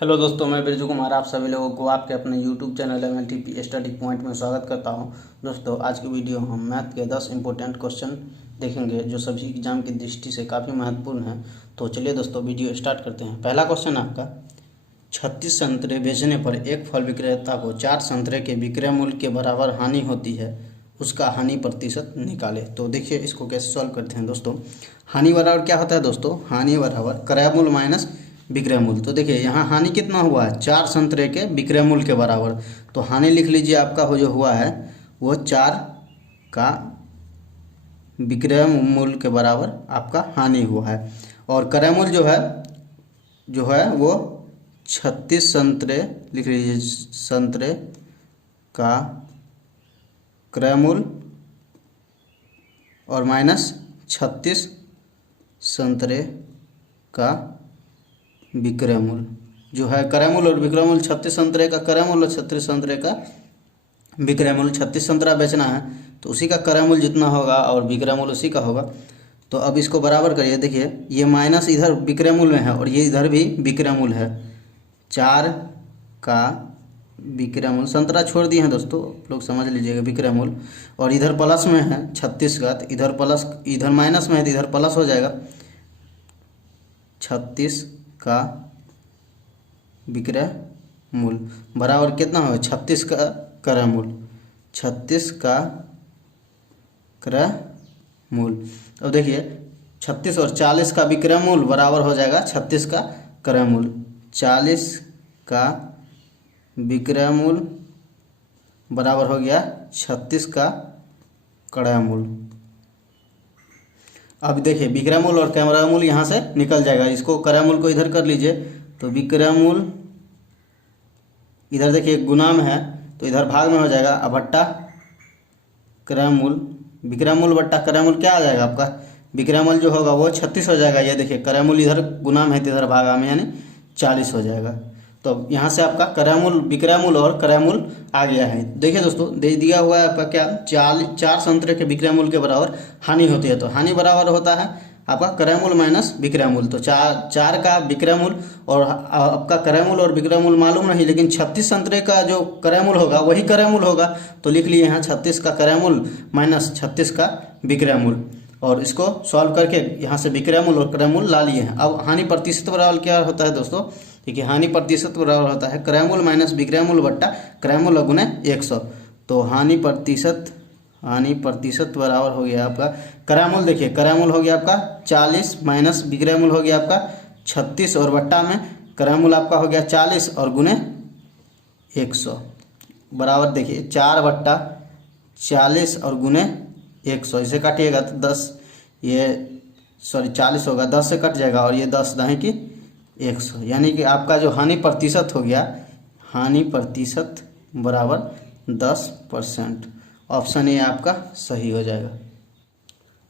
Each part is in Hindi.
हेलो दोस्तों, मैं बिरजू कुमार आप सभी लोगों को आपके अपने YouTube channel MNTP study point में स्वागत करता हूं। दोस्तों, आज की वीडियो हम मैथ के 10 इम्पोर्टेंट क्वेश्चन देखेंगे जो सभी एग्जाम की दृष्टि से काफ़ी महत्वपूर्ण हैं। तो चलिए दोस्तों, वीडियो स्टार्ट करते हैं। पहला क्वेश्चन आपका, 36 संतरे बेचने पर एक फल विक्रेता को 4 संतरे के विक्रय मूल्य के बराबर हानि होती है, उसका हानि प्रतिशत निकाले। तो देखिए इसको कैसे सॉल्व करते हैं दोस्तों। हानि बराबर क्या होता है दोस्तों? हानि बराबर क्रय मूल्य माइनस विक्रय मूल्य। तो देखिए यहाँ हानि कितना हुआ है? 4 संतरे के विक्रय मूल्य के बराबर। तो हानि लिख लीजिए, आपका हो जो हुआ है वो 4 का विक्रय मूल्य के बराबर आपका हानि हुआ है। और क्रय मूल्य जो है वो 36 संतरे लिख लीजिए, संतरे का क्रय मूल्य और माइनस 36 संतरे का विक्रय मूल्य। जो है क्रय मूल्य और विक्रय मूल्य, 36 संतरे का क्रय मूल्य और 36 संतरे का विक्रय मूल्य। 36 संतरा बेचना है तो उसी का क्रय मूल्य जितना होगा और विक्रय मूल्य उसी का होगा। तो अब इसको बराबर करिए। देखिए ये माइनस इधर विक्रय मूल्य में है और ये इधर भी विक्रय मूल्य है। 4 का विक्रय मूल्य, संतरा छोड़ दिए हैं दोस्तों, लोग समझ लीजिएगा, विक्रय मूल्य। और इधर प्लस में है 36 का, तो इधर प्लस, इधर माइनस में है तो इधर प्लस हो जाएगा। 36 का विक्रय मूल्य बराबर कितना होगा? 36 का क्रय मूल्य, 36 का क्रय मूल्य। अब देखिए 36 और 40 का विक्रय मूल्य बराबर हो जाएगा 36 का क्रय मूल्य। 40 का विक्रय मूल्य बराबर हो गया 36 का क्रय मूल्य। अब देखिए विक्रय मूल्य और क्रय मूल्य यहाँ से निकल जाएगा। इसको क्रय मूल्य को इधर कर लीजिए तो विक्रय मूल्य इधर देखिए गुना में है तो इधर भाग में हो जाएगा। अब बट्टा क्रय मूल्य, विक्रय मूल्य बट्टा क्रय मूल्य क्या आ जाएगा आपका? विक्रय मूल्य जो होगा वो 36 हो जाएगा। ये देखिए क्रय मूल्य इधर गुना में है तो इधर भागा में, यानी 40 हो जाएगा। तो यहाँ से आपका क्रय मूल्य, विक्रय मूल्य और क्रय मूल्य आ गया है। देखिए दोस्तों, दे दिया हुआ है आपका क्या? 4 संतरे के विक्रय मूल्य के बराबर हानि होती है। तो हानि बराबर होता है आपका क्रय मूल्य माइनस विक्रय मूल्य। तो 4 का विक्रय मूल्य और आपका क्रय मूल्य और विक्रय मूल्य मालूम नहीं, लेकिन 36 संतरे का जो क्रय मूल्य होगा वही क्रय मूल्य होगा। तो लिख लिए यहाँ 36 का क्रय मूल्य माइनस 36 का विक्रय मूल्य। और इसको सॉल्व करके यहाँ से विक्रय मूल्य और क्रय मूल्य ला लिए हैं। अब हानि प्रतिशत बराबर क्या होता है दोस्तों? देखिए हानि प्रतिशत बराबर होता है क्रय मूल्य माइनस विक्रय मूल्य बट्टा क्रय मूल्य गुने 100। तो हानि प्रतिशत बराबर हो गया आपका क्रय मूल्य। देखिए क्रय मूल्य हो गया आपका 40 माइनस विक्रय मूल्य हो गया आपका 36 और बट्टा में क्रय मूल्य आपका हो गया 40 और गुने 100 बराबर। देखिए 4 बट्टा 40 और गुने 100, इसे काटिएगा तो 10, ये 40 होगा, 10 से कट जाएगा और ये 10 दाएँ की 100, यानी कि आपका जो हानि प्रतिशत हो गया, हानि प्रतिशत बराबर 10%। ऑप्शन ए आपका सही हो जाएगा।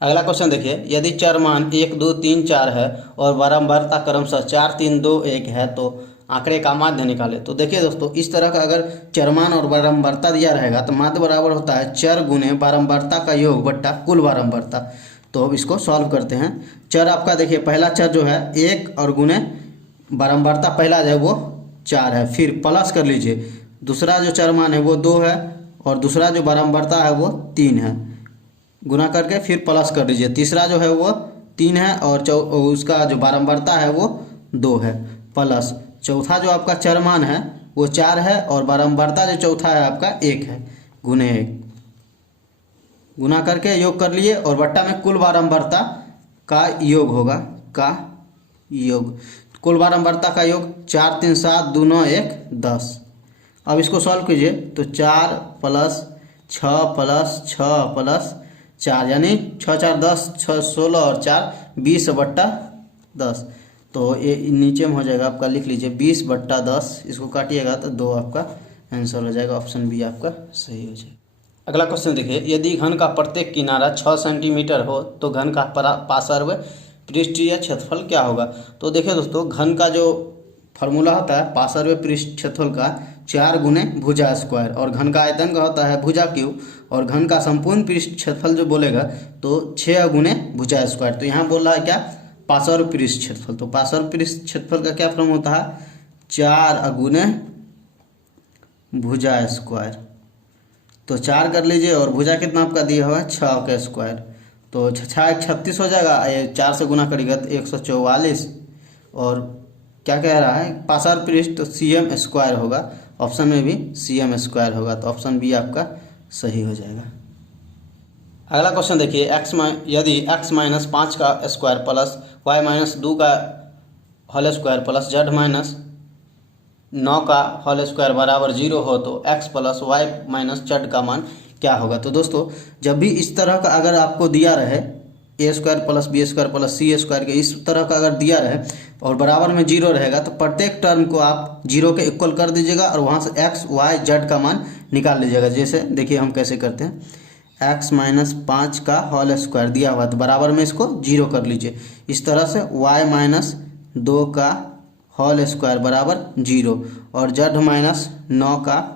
अगला क्वेश्चन देखिए, यदि चर मान 1 2 3 4 है और बारंबारता क्रमशः 4 3 2 1 है तो आंकड़े का माध्य निकाले। तो देखिए दोस्तों, इस तरह का अगर चरमान और बारंबारता दिया रहेगा तो माध्य बराबर होता है चर गुने बारंबारता का योग बट्टा कुल बारंबारता। तो अब इसको सॉल्व करते हैं। चर आपका देखिए, पहला चर जो है 1 और गुने बारंबारता पहला जो है वो 4 है, फिर प्लस कर लीजिए। दूसरा जो चर मान है वो 2 है और दूसरा जो बारंबारता है वो 3 है, गुना करके फिर प्लस कर लीजिए। तीसरा जो है वो 3 है और उसका जो बारंबारता है वो 2 है, प्लस चौथा जो आपका चर मान है वो 4 है और बारंबारता जो चौथा है आपका 1 है, गुने 1, गुना करके योग कर लिए और बट्टा में कुल बारंबारता का योग होगा, का योग, कुल बारंबारता का योग 4 3 7 2 9 1 10। अब इसको सॉल्व कीजिए तो 4 प्लस 6 प्लस 6 प्लस 4, यानी 6 4 10, 6 16 और 4 20 बट्टा 10। तो ये नीचे में हो जाएगा आपका, लिख लीजिए 20 बट्टा 10, इसको काटिएगा तो 2 आपका आंसर हो जाएगा। ऑप्शन बी आपका सही हो जाएगा। अगला क्वेश्चन देखिए, यदि घन का प्रत्येक किनारा 6 सेंटीमीटर हो तो घन का पार्श्व पृष्ठीय क्षेत्रफल क्या होगा? तो देखिए दोस्तों, घन का जो फार्मूला होता है पार्श्व पृष्ठ क्षेत्रफल का 4 गुने भुजा स्क्वायर, और घन का आयतन का होता है भुजा क्यूब, और घन का संपूर्ण पृष्ठ क्षेत्रफल जो बोलेगा तो 6 गुने भुजा स्क्वायर। तो यहाँ बोल रहा है क्या? पार्श्व पृष्ठ क्षेत्रफल। तो पार्श्व पृष्ठ क्षेत्रफल का क्या फॉर्म होता है? 4 अगुने भुजा स्क्वायर, तो 4 कर लीजिए और भुजा कितना आपका दिया हुआ है 6 का स्क्वायर, तो 6 36 हो जाएगा, ये 4 से गुना करेगा तो 144। और क्या कह रहा है पासार पृष्ठ, तो cm स्क्वायर होगा, ऑप्शन में भी cm स्क्वायर होगा, तो ऑप्शन बी आपका सही हो जाएगा। अगला क्वेश्चन देखिए, यदि x माइनस 5 का स्क्वायर प्लस y माइनस 2 का whole square plus z minus 9 का होल स्क्वायर बराबर 0 हो तो x plus y minus z का मान क्या होगा। तो दोस्तों जब भी इस तरह का अगर आपको दिया रहे A square plus B square plus C square के इस तरह का अगर दिया रहे और बराबर में 0 रहेगा तो प्रत्येक टर्म को आप 0 के इक्वल कर दीजिएगा और वहाँ से x y z का मान निकाल लीजिएगा। जैसे देखिए हम कैसे करते हैं, x माइनस 5 का होल स्क्वायर दिया हुआ तो बराबर में इसको 0 कर लीजिए। इस तरह से y माइनस 2 का होल स्क्वायर बराबर 0 और z माइनस 9 का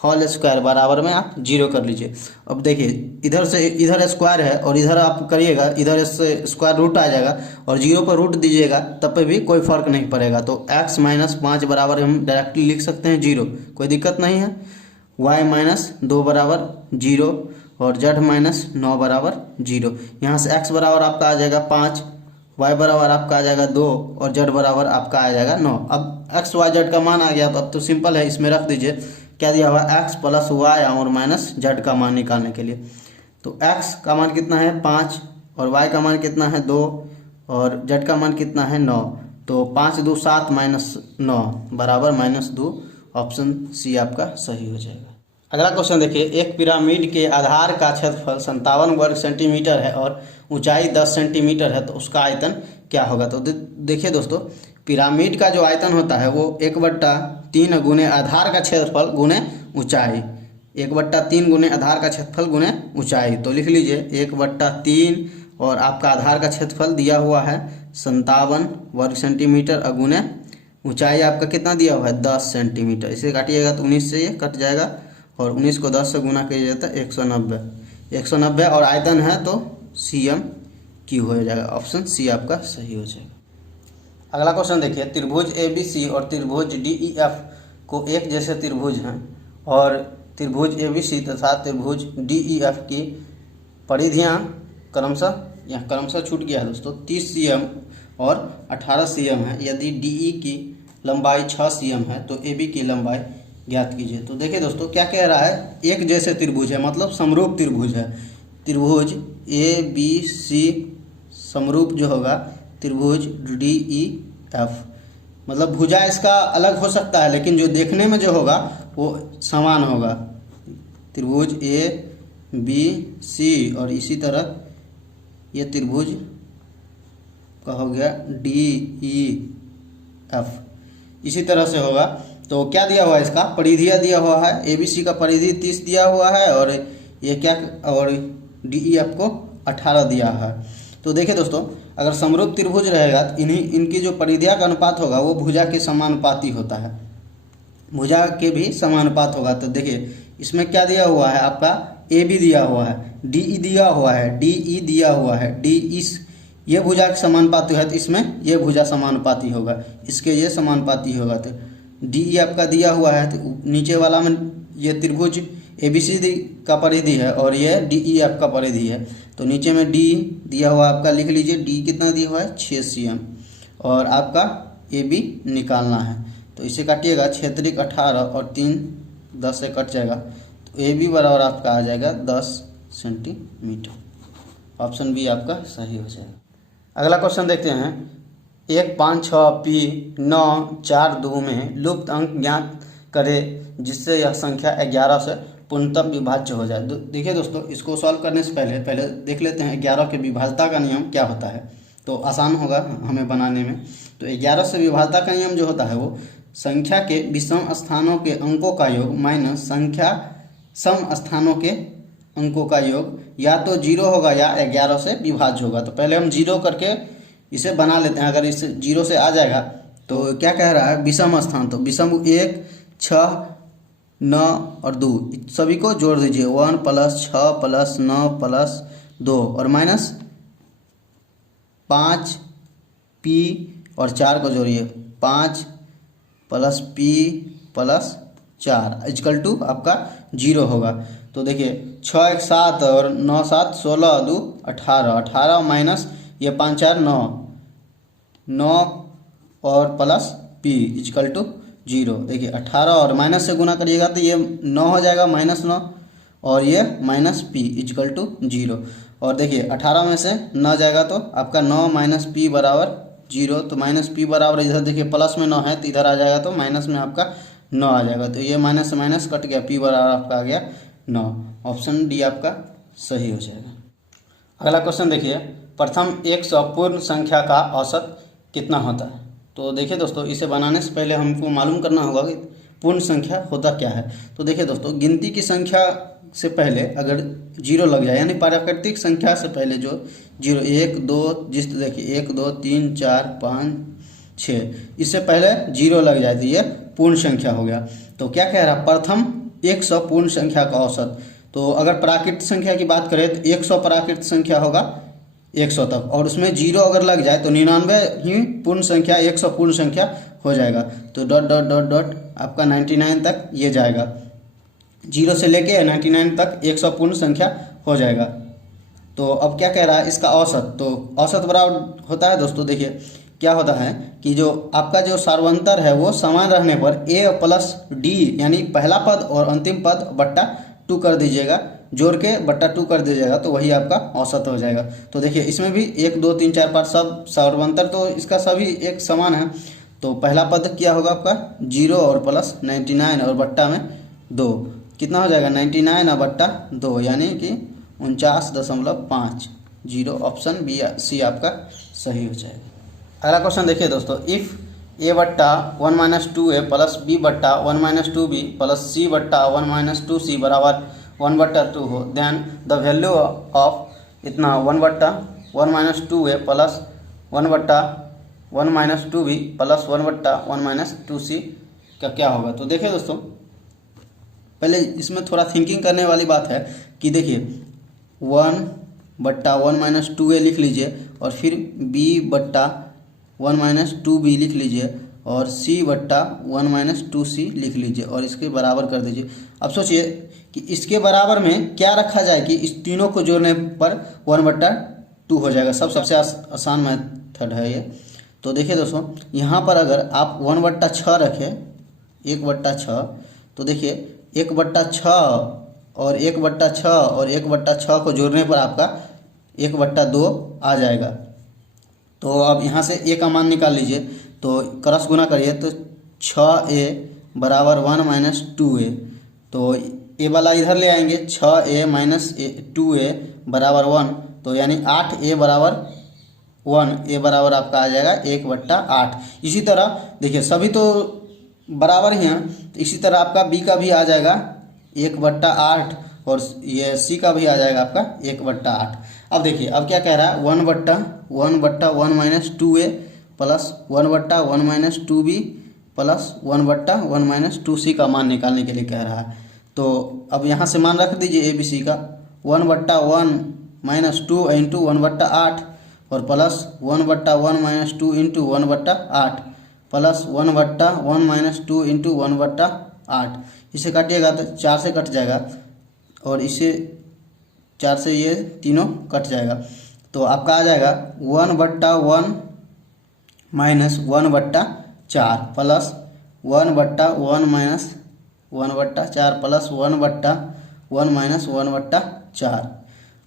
होल स्क्वायर बराबर में आप 0 कर लीजिए। अब देखिए इधर से इधर स्क्वायर है और इधर आप करिएगा, इधर से स्क्वायर रूट आ जाएगा और 0 पर रूट दीजिएगा तब पे भी कोई फर्क नहीं पड़ेगा। तो x माइनस 5 बराबर हम डायरेक्टली लिख सकते हैं 0, कोई दिक्कत नहीं है। y माइनस 2 बराबर 0 और z माइनस 9 बराबर 0। यहाँ से x बराबर आपका आ जाएगा 5, y बराबर आपका आ जाएगा 2 और z बराबर आपका आ जाएगा 9। अब x y z का मान आ गया तो अब तो सिंपल है, इसमें रख दीजिए क्या दिया हुआ x प्लस y और माइनस z का मान निकालने के लिए। तो x का मान कितना है 5 और y का मान कितना है 2 और z का मान कितना है 9, तो 5 2 7 माइनस 9 बराबर -2, ऑप्शन सी आपका सही हो जाएगा। अगला क्वेश्चन देखिए, एक पिरामिड के आधार का क्षेत्रफल 57 वर्ग सेंटीमीटर है और ऊंचाई 10 सेंटीमीटर है, तो उसका आयतन क्या होगा। तो देखिए दोस्तों, पिरामिड का जो आयतन होता है वो 1/3 गुने आधार का क्षेत्रफल गुने ऊंचाई, 1/3 गुने आधार का क्षेत्रफल गुने ऊंचाई। तो लिख लीजिए 1/3 और आपका आधार का क्षेत्रफल दिया हुआ है 57 वर्ग सेंटीमीटर अगुने ऊंचाई आपका कितना दिया हुआ है 10 सेंटीमीटर। इसे काटिएगा तो 19 से ये कट जाएगा और 19 को 10 से गुना किया जाता है 190 और आयतन है तो cm³ हो जाएगा, ऑप्शन सी आपका सही हो जाएगा। अगला क्वेश्चन देखिए, त्रिभुज ABC और त्रिभुज DEF को एक जैसे त्रिभुज हैं और त्रिभुज ABC तथा त्रिभुज DEF की परिधियाँ क्रमशः छूट गया है दोस्तों 30 cm और 18 cm है। यदि DE की लंबाई 6 cm है तो AB की लंबाई ज्ञात कीजिए। तो देखिए दोस्तों क्या कह रहा है, एक जैसे त्रिभुज है मतलब समरूप त्रिभुज है। त्रिभुज ABC समरूप जो होगा त्रिभुज DEF, मतलब भुजा इसका अलग हो सकता है लेकिन जो देखने में जो होगा वो समान होगा। त्रिभुज ABC और इसी तरह ये त्रिभुज का हो गया DEF, इसी तरह से होगा। तो क्या दिया हुआ है, इसका परिधियाँ दिया हुआ है। ABC का परिधि 30 दिया हुआ है और ये क्या और DEF को 18 दिया है। तो देखिए दोस्तों, अगर समरूप त्रिभुज रहेगा तो इनकी जो परिधियाँ का अनुपात होगा वो भुजा के समानुपाती होता है, भुजा के भी समानुपात होगा। तो देखिए इसमें क्या दिया हुआ है, आपका AB दिया हुआ है, DE दिया हुआ है, DE दिया हुआ है, ये भुजा के समानुपाती है तो इसमें ये भुजा समानुपाती होगा, इसके ये समानुपाती होगा। तो DE आपका दिया हुआ है तो नीचे वाला में ये त्रिभुज ABC का परिधि है और ये DEF का परिधि है। तो नीचे में D दिया हुआ आपका लिख लीजिए, D कितना दिया हुआ है 6 cm और आपका AB निकालना है। तो इसे काटिएगा, क्षेत्रिक 18 और 3 10 से कट जाएगा तो AB बराबर आपका आ जाएगा 10 सेंटीमीटर, ऑप्शन बी आपका सही हो जाएगा। अगला क्वेश्चन देखते हैं, 1 5 6 P 9 4 2 में लुप्त अंक ज्ञात करें जिससे यह संख्या 11 से पूर्णतः विभाज्य हो जाए। देखिए दोस्तों, इसको सॉल्व करने से पहले देख लेते हैं 11 के विभाज्यता का नियम क्या होता है, तो आसान होगा हमें बनाने में। तो 11 से विभाज्यता का नियम जो होता है वो संख्या के विषम स्थानों के अंकों का योग माइनस संख्या सम स्थानों के अंकों का योग या तो 0 होगा या 11 से विभाज्य होगा। तो पहले हम 0 करके इसे बना लेते हैं। अगर इसे 0 से आ जाएगा तो क्या कह रहा है, विषम स्थान, तो विषम 1 6 9 और 2 सभी को जोड़ दीजिए, 1 + 6 + 9 + 2 और माइनस 5 P और 4 को जोड़िए, 5 plus P plus 4 equal to आपका 0 होगा। तो देखिए 6 1 7 और 9 7 16 2 18, 18 माइनस ये 5 4 9, 9 और प्लस पी इजकल टू 0। देखिए 18 और माइनस से गुना करिएगा तो ये 9 हो जाएगा -9 और ये माइनस पी इजकल टू 0। और देखिए 18 में से 9 जाएगा तो आपका 9 माइनस पी बराबर 0। तो माइनस पी बराबर इधर देखिए प्लस में 9 है तो इधर आ जाएगा तो माइनस में आपका 9 आ जाएगा। तो ये माइनस से माइनस कट गया, पी बराबर आपका आ गया 9। ऑप्शन डी आपका सही हो जाएगा। अगला क्वेश्चन देखिए, प्रथम 100 पूर्ण संख्या का औसत कितना होता है। तो देखिए दोस्तों, इसे बनाने से पहले हमको मालूम करना होगा कि पूर्ण संख्या होता क्या है। तो देखिए दोस्तों, गिनती की संख्या से पहले अगर 0 लग जाए, यानी प्राकृतिक संख्या से पहले जो 0 1 2 जिस देखिए 1 2 3 4 5 6 इससे पहले 0 लग जाए तो ये पूर्ण संख्या हो गया। तो क्या कह रहा है, प्रथम 100 पूर्ण संख्या का औसत। तो अगर प्राकृतिक संख्या की बात करें तो 100 प्राकृतिक संख्या होगा 100 तक, और उसमें 0 अगर लग जाए तो 99 ही पूर्ण संख्या 100 पूर्ण संख्या हो जाएगा। तो डॉट डॉट डॉट डॉट आपका 99 तक ये जाएगा, 0 से लेके 99 तक 100 पूर्ण संख्या हो जाएगा। तो अब क्या कह रहा है, इसका औसत। तो औसत बराबर होता है दोस्तों, देखिए क्या होता है कि जो आपका जो सार्वंतर है वो समान रहने पर a प्लस डी यानी पहला पद और अंतिम पद बट्टा 2 कर दीजिएगा, जोड़ के बट्टा 2 कर दीजिएगा तो वही आपका औसत हो जाएगा। तो देखिए इसमें भी 1 2 3 4 5 सब सार्वंतर तो इसका सभी एक समान है। तो पहला पद क्या होगा आपका 0 और प्लस 99 और बट्टा में 2 कितना हो जाएगा 99 और बट्टा 2 यानी कि 49.50। ऑप्शन बी सी आपका सही हो जाएगा। अगला क्वेश्चन देखिए दोस्तों, इफ़ ए बट्टा 1 माइनस 2a प्लस बी बट्टा 1 माइनस 2b प्लस सी बट्टा 1 माइनस 2c बराबर 1/2 हो, देन द वैल्यू ऑफ इतना 1/1 minus 2a plus 1/1 minus 2b plus 1/1 minus 2c का क्या होगा। तो देखिए दोस्तों, पहले इसमें थोड़ा थिंकिंग करने वाली बात है कि देखिए 1/1 माइनस 2a लिख लीजिए और फिर b/1 माइनस 2b लिख लीजिए और c/1 माइनस 2c लिख लीजिए और इसके बराबर कर दीजिए। अब सोचिए कि इसके बराबर में क्या रखा जाए कि इस तीनों को जोड़ने पर 1/2 हो जाएगा। सबसे आसान मेथड है ये। तो देखिए दोस्तों, यहाँ पर अगर आप 1/6 रखें 1/6 तो देखिए 1/6 और 1/6 और 1/6 को जोड़ने पर आपका 1/2 आ जाएगा। तो अब यहाँ से a का मान निकाल लीजिए, तो क्रॉस गुना करिए तो 6a बराबर 1 माइनस 2a। तो a वाला इधर ले आएंगे 6a माइनस 2a बराबर 1, तो यानी 8a बराबर 1, a बराबर आपका आ जाएगा 1/8। इसी तरह देखिए सभी तो बराबर ही हैं, तो इसी तरह आपका b का भी आ जाएगा 1/8 और ये c का भी आ जाएगा आपका 1/8। अब देखिए अब क्या कह रहा है 1/1 minus 2a plus 1/1 minus 2b plus 1/1 minus 2c का मान निकालने के लिए कह रहा है। तो अब यहाँ से मान रख दीजिए a b c का 1/1 माइनस 2 इंटू 1/8 और plus 1/1 minus 2 into 1/8 plus 1/1 minus 2 into 1/8। इसे काटिएगा तो 4 से कट जाएगा और इसे 4 से ये तीनों कट जाएगा। तो आपका आ जाएगा 1/1 minus 1/4 plus 1/1 minus 1/4 plus 1/1 minus 1/4।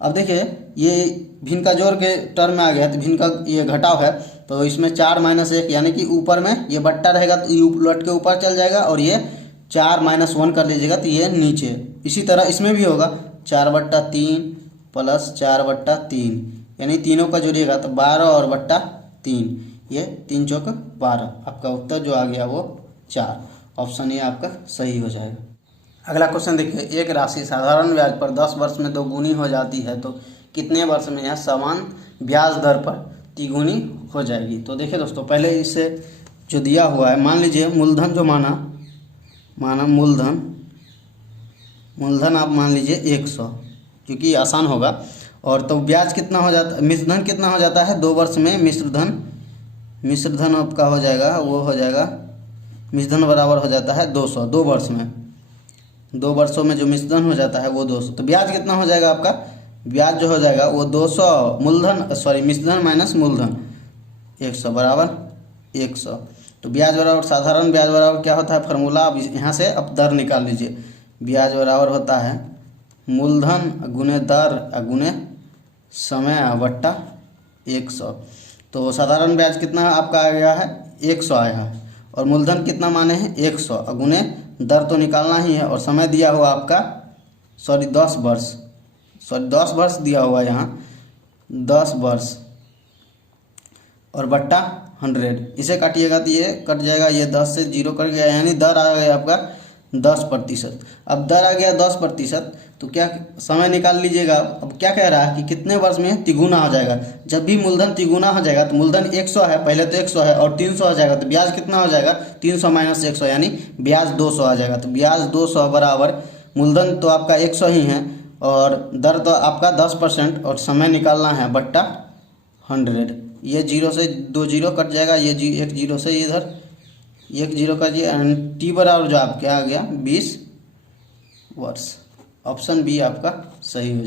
अब देखिए ये भिन्न का जोड़ के टर्म में आ गया, तो भिन्न का ये घटाव है, तो इसमें 4 माइनस 1 यानी कि ऊपर में ये बट्टा रहेगा तो ये उलट के ऊपर चल जाएगा और ये 4 माइनस 1 कर लीजिएगा तो ये नीचे। इसी तरह इसमें भी होगा 4/3 प्लस 4/3 यानी तीनों का जोड़िएगा तो 12 और बट्टा 3, ये 3 चौक 12। आपका उत्तर जो आ गया वो 4। ऑप्शन ए आपका सही हो जाएगा। अगला क्वेश्चन देखिए, एक राशि साधारण ब्याज पर 10 वर्ष में दोगुनी हो जाती है तो कितने वर्ष में यह समान ब्याज दर पर तिगुनी हो जाएगी। तो देखिए दोस्तों, पहले इसे जो दिया हुआ है, मान लीजिए मूलधन जो माना मूलधन आप मान लीजिए 100, क्योंकि आसान होगा। और तो ब्याज कितना हो जाता है, मिश्रधन कितना हो जाता है 2 वर्ष में मिश्रधन आपका हो जाएगा, वो हो जाएगा मिश्रधन बराबर हो जाता है 200, 2 वर्ष में, 2 वर्षों में जो मिश्रधन हो जाता है वो 200। तो ब्याज कितना हो जाएगा आपका, ब्याज जो हो जाएगा वो 200 मूलधन सॉरी मिश्रधन माइनस मूलधन 100 बराबर 100। तो ब्याज बराबर साधारण ब्याज बराबर क्या होता है फार्मूला, अब यहाँ से अब दर निकाल लीजिए। ब्याज बराबर होता है मूलधन गुने दर गुने समय बट्टा 100। तो साधारण ब्याज कितना आपका आ गया है 100 आया है, और मूलधन कितना माने हैं 100, गुने दर तो निकालना ही है, और समय दिया हुआ आपका 10 वर्ष, 10 वर्ष दिया हुआ यहाँ 10 वर्ष, और बट्टा 100। इसे काटिएगा तो ये कट जाएगा, ये 10 से 0 कट गया, यानी दर आ गया आपका 10%। अब दर आ गया 10%, तो क्या समय निकाल लीजिएगा। अब क्या कह रहा है कि कितने वर्ष में तिगुना हो जाएगा। जब भी मूलधन तिगुना हो जाएगा तो मूलधन 100 है, पहले तो 100 है, और 300 हो जाएगा, तो ब्याज कितना हो जाएगा 300 माइनस 100, यानी ब्याज 200 आ जाएगा। तो ब्याज 200 बराबर मूलधन तो आपका 100 ही है, और दर तो आपका 10%, और समय निकालना है बट्टा 100। ये 0 से 2 0 कट जाएगा, ये 1 0 से इधर 1 0 का जी, एंड टी बराबर जो आपके आ गया 20 वर्ष। ऑप्शन बी आपका सही हो जाएगा।